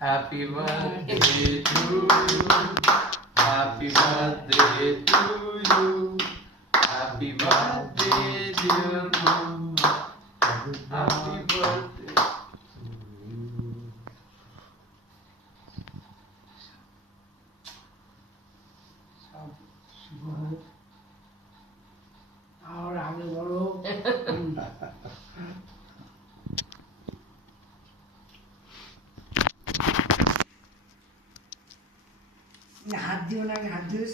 Happy birthday to you. Happy birthday to you. Happy birthday, dear Mama. Happy birthday to you. और आगे बढ़ो हाथ दियो ना हाथ दियो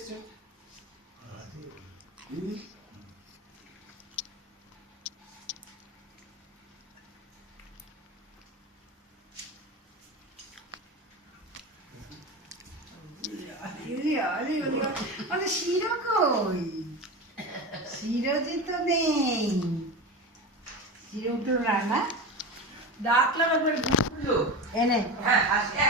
अरे शिरो কই শিরো যে তো নেই শিরো উঠলো না ডাকলাম একবার ঘুরলো এনে হ্যাঁ আসে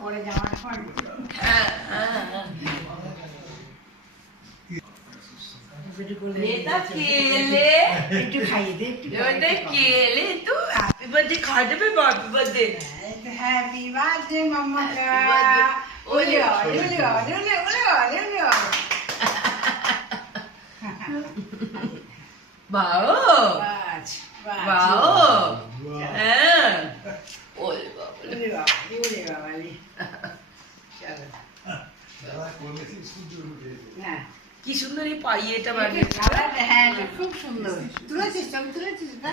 পরে জামাটা পাল্টে এটা কেলে একটু খাইয়ে দে একটু এটা কেলে তো হ্যাপি বার্থডে খাই দেবে happy birthday happy birthday mamma কা Happy ওলে birthday. ওলে ওলে ওলে ওলে ওলে বাও বাজ বাজ বাও হ্যাঁ ওলে বাবা ওলে বাবা ওলে বাবা লে চলো হ্যাঁ কি সুন্দর এই পাইয়েটা এটা বানিয়েছে কালারটা হ্যাঁ এটা খুব সুন্দর তুলেছিস তুমি তুলেছিস না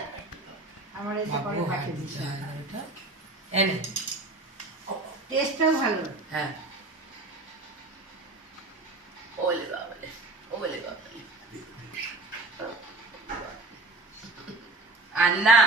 আমার এটা করে পাঠিয়ে দিস এনে টেস্টটাও ভালো হ্যাঁ ওলে বাবা ওলে বাবা আন্না